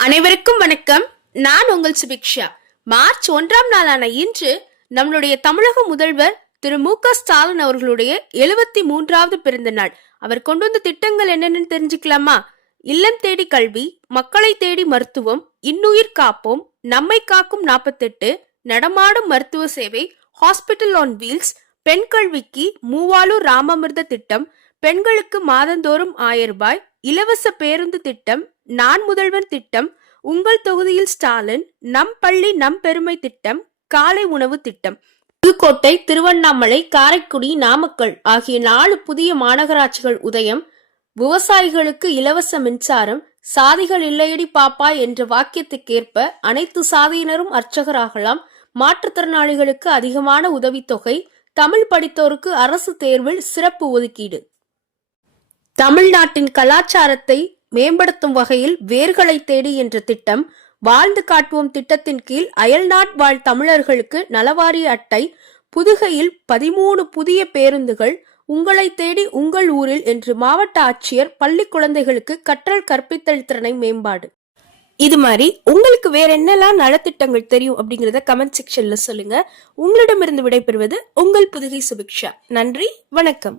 அனைவருக்கும் வணக்கம். நான் உங்கள் சுபிக்ஷா. மார்ச் 1ஆம் நாளான இன்று நம்மளுடைய தமிழக முதல்வர் திரு மு.க. ஸ்டாலின் அவர்களுடைய 73வது பிறந்த நாள். அவர் கொண்டு வந்த திட்டங்கள் என்னென்னு தெரிஞ்சுக்கலாமா? இல்லம் தேடி கல்வி, மக்களை தேடி மருத்துவம், இன்னுயிர் காப்போம், நம்மை காக்கும் 48, நடமாடும் மருத்துவ சேவை, ஹாஸ்பிட்டல் ஆன் வீல்ஸ், பெண் கல்விக்கு மூவாலூர் ராமாமிர்த திட்டம், பெண்களுக்கு மாதந்தோறும் 1000 ரூபாய், இலவச பேருந்து திட்டம், நான் முதல்வன் திட்டம், உங்கள் தொகுதியில் ஸ்டாலின், நம் பள்ளி நம் பெருமை திட்டம், காலை உணவு திட்டம், புதுக்கோட்டை, திருவண்ணாமலை, காரைக்குடி, நாமக்கல் ஆகிய 4 புதிய மாநகராட்சிகள் உதயம், விவசாயிகளுக்கு இலவச மின்சாரம், சாதிகள் இல்லையடி பாப்பா என்ற வாக்கியத்துக்கேற்ப அனைத்து சாதியினரும் அர்ச்சகராகலாம், மாற்றுத்திறனாளிகளுக்கு அதிகமான உதவித்தொகை, தமிழ் படித்தோருக்கு அரசு தேர்வில் சிறப்பு ஒதுக்கீடு. தமிழ்நாட்டின் கலாச்சாரத்தை மேம்படுத்தும் வகையில் வேர்களை தேடி என்ற திட்டம், வாழ்ந்து காட்டுவோம் திட்டத்தின் கீழ் அயல்நாட் வாழ் தமிழர்களுக்கு நலவாரிய அட்டை, புதுகையில் 13 புதிய பேருந்துகள், உங்களை தேடி உங்கள் ஊரில் என்று மாவட்ட ஆட்சியர் பள்ளி குழந்தைகளுக்கு கற்றல் கற்பித்தல் திறனை மேம்பாடு. இது மாதிரி உங்களுக்கு வேற என்னெல்லாம் நலத்திட்டங்கள் தெரியும் அப்படிங்கறத கமெண்ட் செக்ஷன்ல சொல்லுங்க. உங்களிடமிருந்து விடைபெறுவது உங்கள் புதுகை சுபிக்ஷா. நன்றி, வணக்கம்.